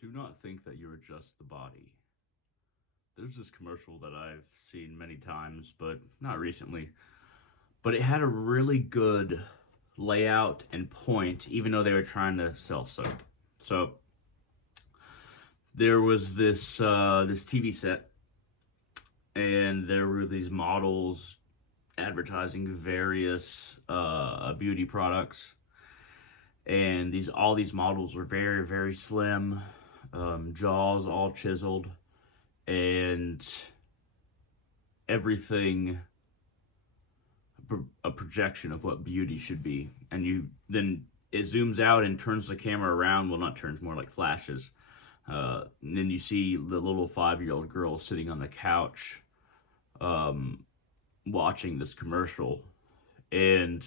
Do not think that you're just the body. There's this commercial that I've seen many times, but not recently. But it had a really good layout and point, even though they were trying to sell soap. So there was this TV set, and there were these models advertising various beauty products, and these models were very slim, jaws all chiseled, and everything a projection of what beauty should be. And you then it zooms out and turns the camera around. Well, not turns, more like flashes. And then you see the little 5-year-old girl sitting on the couch, um, watching this commercial. And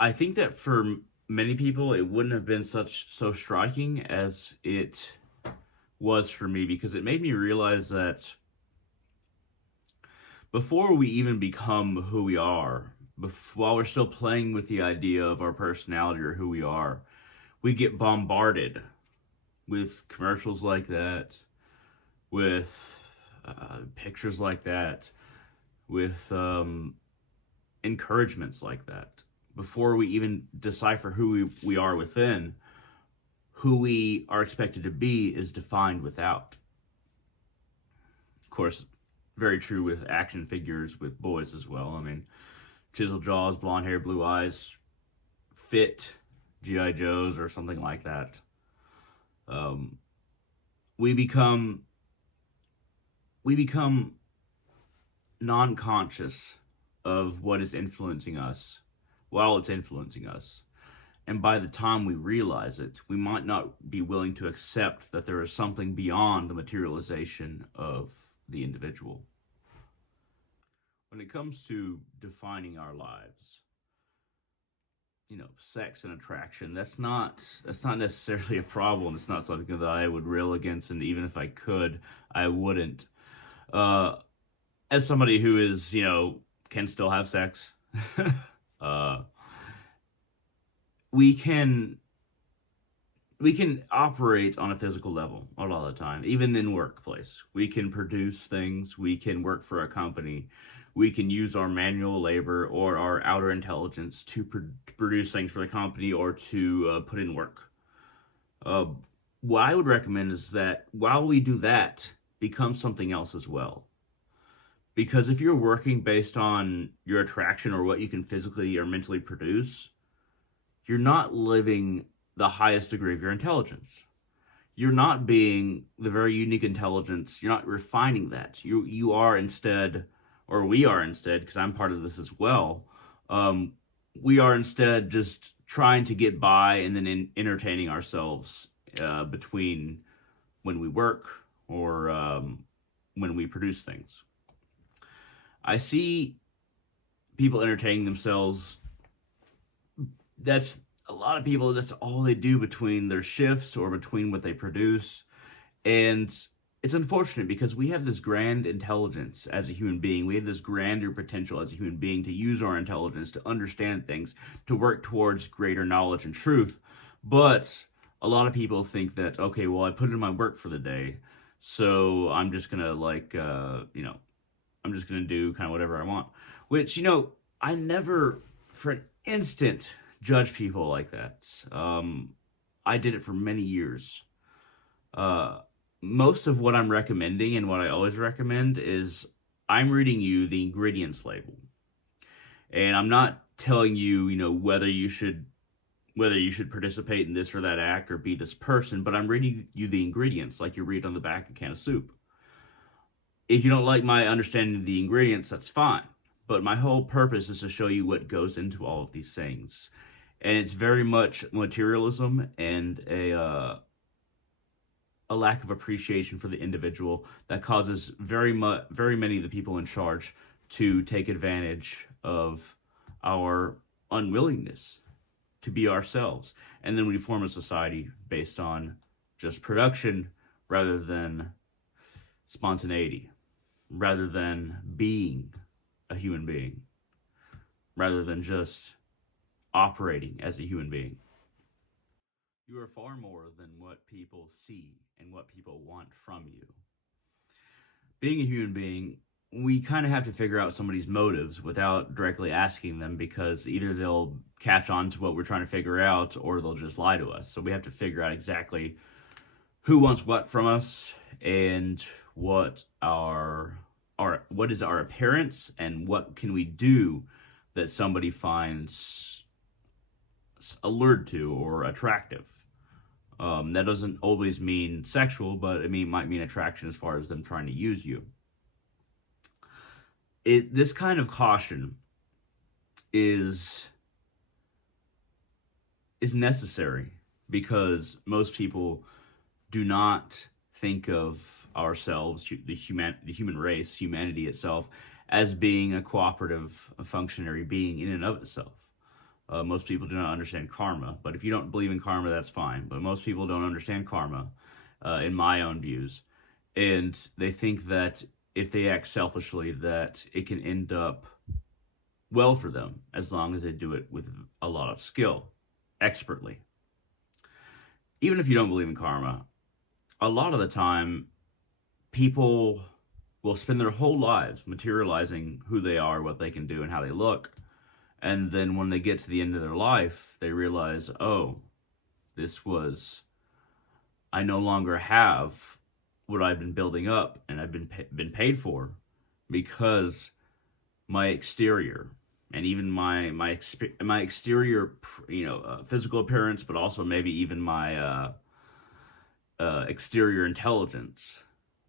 I think that for many people, it wouldn't have been so striking as it was for me, because it made me realize that before we even become who we are, while we're still playing with the idea of our personality or who we are, we get bombarded with commercials like that, with pictures like that, with encouragements like that. Before we even decipher who we are within, who we are expected to be is defined without. Of course, very true with action figures with boys as well. I mean, chiseled jaws, blonde hair, blue eyes, fit GI Joes or something like that. Um, we become we become non-conscious of what is influencing us while it's influencing us. And by the time we realize it, we might not be willing to accept that there is something beyond the materialization of the individual. When it comes to defining our lives, sex and attraction, that's not necessarily a problem. It's not something that I would rail against, and even if I could, I wouldn't. Uh, as somebody who is, can still have sex, uh, we can we can operate on a physical level a lot of the time, even in workplace. We can produce things, we can work for a company, we can use our manual labor or our outer intelligence to produce things for the company or to put in work. Uh, what I would recommend is that while we do that, become something else as well. Because if you're working based on your attraction or what you can physically or mentally produce, you're not living the highest degree of your intelligence. You're not being the very unique intelligence. You're not refining that. You are instead, or we are instead, because I'm part of this as well. Um, we are instead just trying to get by and then entertaining ourselves between when we work or when we produce things. I see people entertaining themselves. That's a lot of people. That's all they do between their shifts or between what they produce. And it's unfortunate because we have this grand intelligence as a human being. We have this grander potential as a human being to use our intelligence to understand things, to work towards greater knowledge and truth. But a lot of people think that, okay, well, I put in my work for the day, so I'm just gonna I'm just gonna do kind of whatever I want. Which, I never for an instant judge people like that. I did it for many years. Uh, Most of what I'm recommending and what I always recommend is I'm reading you the ingredients label, and I'm not telling you, whether you should participate in this or that act or be this person, but I'm reading you the ingredients like you read on the back of a can of soup. If you don't like my understanding of the ingredients, that's fine. But my whole purpose is to show you what goes into all of these things. And it's very much materialism and a lack of appreciation for the individual that causes very many of the people in charge to take advantage of our unwillingness to be ourselves. And then we form a society based on just production rather than spontaneity, rather than being a human being, rather than just operating as a human being. You are far more than what people see and what people want from you. Being a human being, we kind of have to figure out somebody's motives without directly asking them, because either they'll catch on to what we're trying to figure out or they'll just lie to us. So we have to figure out exactly who wants what from us, and what our what is our appearance, and what can we do that somebody finds allured to or attractive. That doesn't always mean sexual, but might mean attraction as far as them trying to use you. This kind of caution is is necessary, because most people do not think of ourselves, the human race, humanity itself, as being a cooperative, a functionary being in and of itself. Most people do not understand karma, but if you don't believe in karma, that's fine. But most people don't understand karma, in my own views, and they think that if they act selfishly, that it can end up well for them as long as they do it with a lot of skill, expertly. Even if you don't believe in karma, a lot of the time people will spend their whole lives materializing who they are, what they can do, and how they look. And then when they get to the end of their life, they realize, oh, this was, I no longer have what I've been building up and I've been paid for, because my exterior, and even my exterior, physical appearance, but also maybe even my exterior intelligence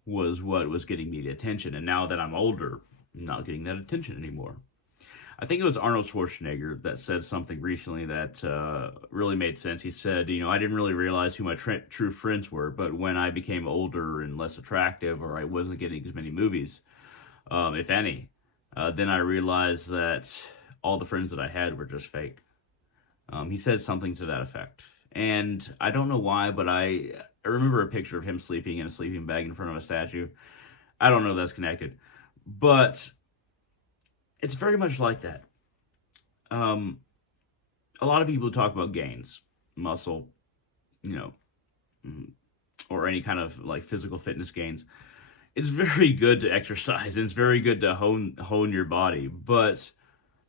was what was getting me the attention. And now that I'm older, I'm not getting that attention anymore. I think it was Arnold Schwarzenegger that said something recently that really made sense. He said, I didn't really realize who my true friends were, but when I became older and less attractive, or I wasn't getting as many movies, if any, then I realized that all the friends that I had were just fake. He said something to that effect. And I don't know why, but I remember a picture of him sleeping in a sleeping bag in front of a statue. I don't know if that's connected, but it's very much like that. Um, a lot of people talk about gains, muscle, you know, mm, or any kind of like physical fitness gains. It's very good to exercise, and it's very good to hone your body, but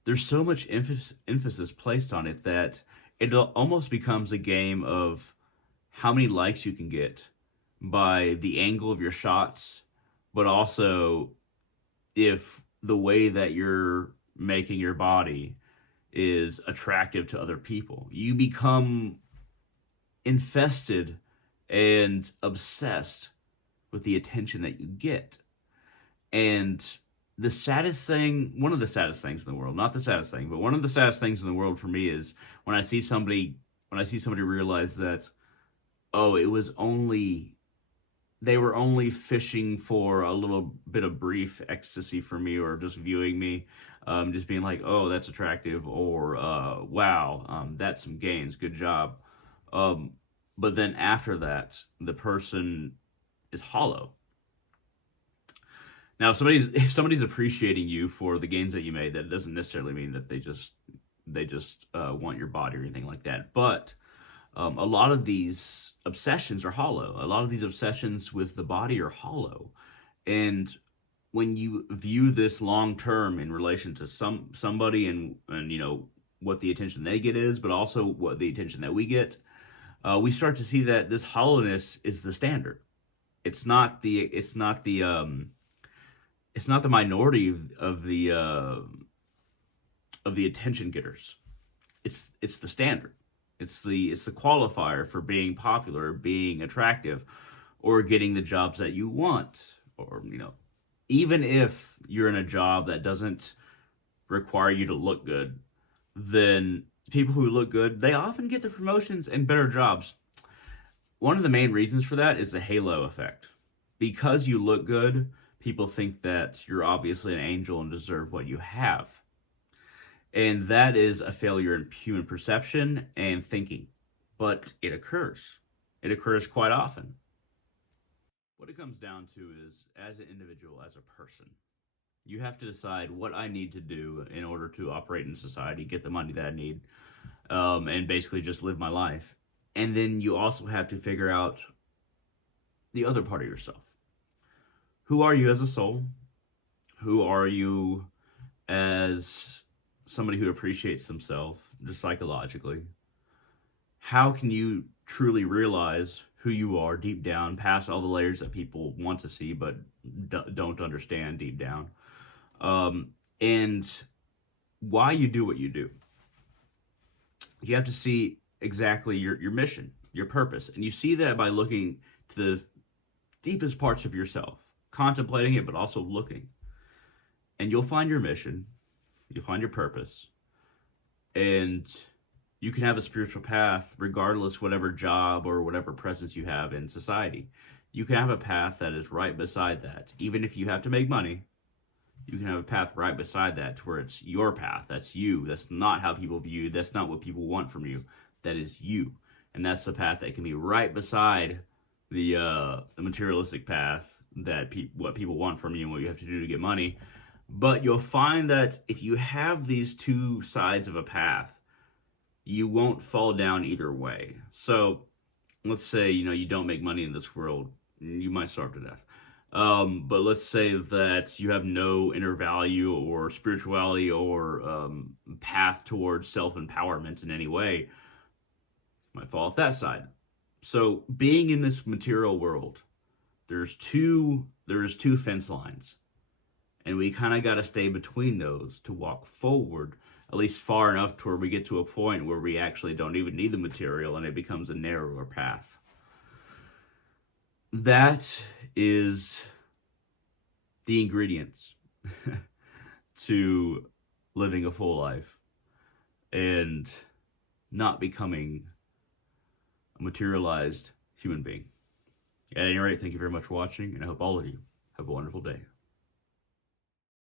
there's so much emphasis placed on it that it almost becomes a game of how many likes you can get by the angle of your shots, but also if the way that you're making your body is attractive to other people. You become infested and obsessed with the attention that you get. And the saddest thing, one of the saddest things in the world, not the saddest thing, but one of the saddest things in the world for me is when I see somebody realize that, oh, it was only they were only fishing for a little bit of brief ecstasy for me, or just viewing me, just being like, oh, that's attractive, or wow, that's some gains, good job. Um, but then after that, the person is hollow. Now, if somebody's appreciating you for the gains that you made, that doesn't necessarily mean that they just want your body or anything like that. But a lot of these obsessions are hollow. A lot of these obsessions with the body are hollow. And when you view this long term in relation to somebody, and what the attention they get is, but also what the attention that we get, we start to see that this hollowness is the standard. It's not the minority of the attention getters. It's the standard. It's the qualifier for being popular, being attractive, or getting the jobs that you want. Or even if you're in a job that doesn't require you to look good, then people who look good, they often get the promotions and better jobs. One of the main reasons for that is the halo effect. Because you look good, people think that you're obviously an angel and deserve what you have. And that is a failure in human perception and thinking. But it occurs. It occurs quite often. What it comes down to is, as an individual, as a person, you have to decide what I need to do in order to operate in society, get the money that I need, and basically just live my life. And then you also have to figure out the other part of yourself. Who are you as a soul? Who are you as somebody who appreciates themselves just psychologically? How can you truly realize who you are deep down, past all the layers that people want to see but don't understand deep down? Um, and why you do what you do. You have to see exactly your mission, your purpose. And you see that by looking to the deepest parts of yourself, contemplating it, but also looking. And you'll find your mission, you'll find your purpose, and you can have a spiritual path regardless whatever job or whatever presence you have in society. You can have a path that is right beside that. Even if you have to make money, you can have a path right beside that to where it's your path. That's you. That's not how people view you. That's not what people want from you. That is you. And that's the path that can be right beside the materialistic path that what people want from you and what you have to do to get money. But you'll find that if you have these two sides of a path, you won't fall down either way. So let's say you don't make money in this world, you might starve to death. But let's say that you have no inner value or spirituality or path towards self empowerment in any way, you might fall off that side. So being in this material world, there's two fence lines, and we kind of got to stay between those to walk forward, at least far enough to where we get to a point where we actually don't even need the material and it becomes a narrower path. That is the ingredients to living a full life and not becoming a materialized human being. At any rate, thank you very much for watching, and I hope all of you have a wonderful day.